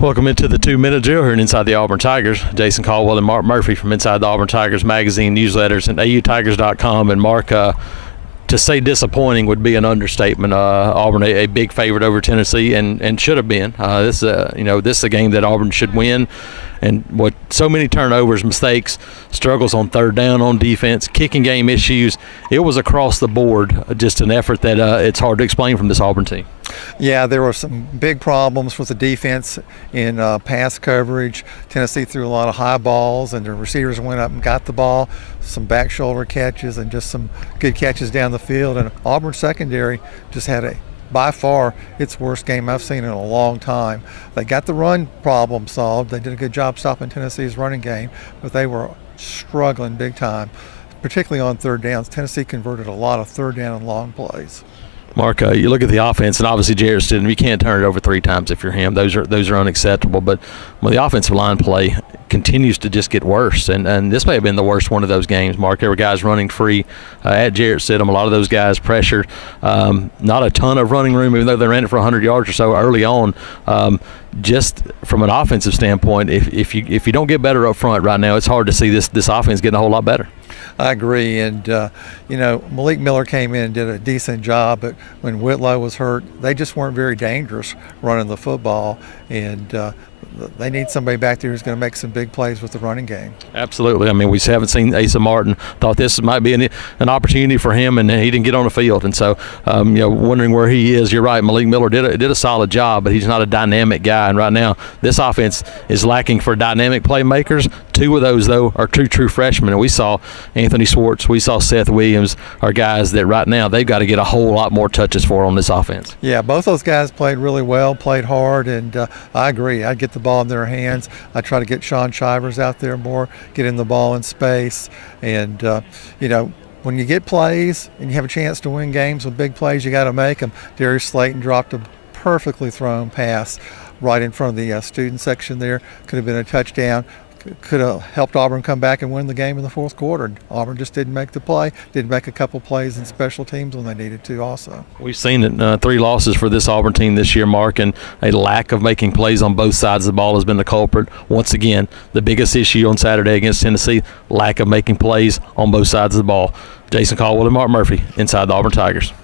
Welcome into the 2-minute drill here inside the Auburn Tigers. Jason Caldwell and Mark Murphy from inside the Auburn Tigers magazine, newsletters, and AUTigers.com. And Mark, to say disappointing would be an understatement. Auburn a big favorite over Tennessee and should have been. This is a game that Auburn should win. And what so many turnovers, mistakes, struggles on third down on defense, kicking game issues, it was across the board just an effort that it's hard to explain from this Auburn team. Yeah, there were some big problems with the defense in pass coverage. Tennessee threw a lot of high balls, and the receivers went up and got the ball. Some back shoulder catches and just some good catches down the field. And Auburn secondary just had by far its worst game I've seen in a long time. They got the run problem solved. They did a good job stopping Tennessee's running game, but they were struggling big time, particularly on third downs. Tennessee converted a lot of third down and long plays. Mark, you look at the offense, and obviously Jarrett Stidham, you can't turn it over 3 times if you're him. Those are unacceptable. But when the offensive line play continues to just get worse, and this may have been the worst one of those games, Mark. There were guys running free at Jarrett Stidham. A lot of those guys pressured. Not a ton of running room, even though they ran it for 100 yards or so early on. Just from an offensive standpoint, if you don't get better up front right now, it's hard to see this offense getting a whole lot better. I agree, and Malik Miller came in and did a decent job, but when Whitlow was hurt, they just weren't very dangerous running the football, and they need somebody back there who's going to make some big plays with the running game. Absolutely. I mean, we haven't seen Asa Martin. Thought this might be an opportunity for him, and he didn't get on the field. And so, wondering where he is. You're right. Malik Miller did a solid job, but he's not a dynamic guy. And right now, this offense is lacking for dynamic playmakers. 2 of those, though, are true freshmen. And we saw Anthony Swartz, we saw Seth Williams, are guys that right now they've got to get a whole lot more touches for on this offense. Yeah, both those guys played really well, played hard, and I agree. I'd get the ball in their hands. I try to get Sean Shivers out there more, getting the ball in space. And, when you get plays and you have a chance to win games with big plays, you got to make them. Darius Slayton dropped a perfectly thrown pass right in front of the student section there. Could have been a touchdown. Could have helped Auburn come back and win the game in the fourth quarter. Auburn just didn't make the play, didn't make a couple plays in special teams when they needed to also. We've seen it, 3 losses for this Auburn team this year, Mark, and a lack of making plays on both sides of the ball has been the culprit. Once again, the biggest issue on Saturday against Tennessee, lack of making plays on both sides of the ball. Jason Caldwell and Mark Murphy inside the Auburn Tigers.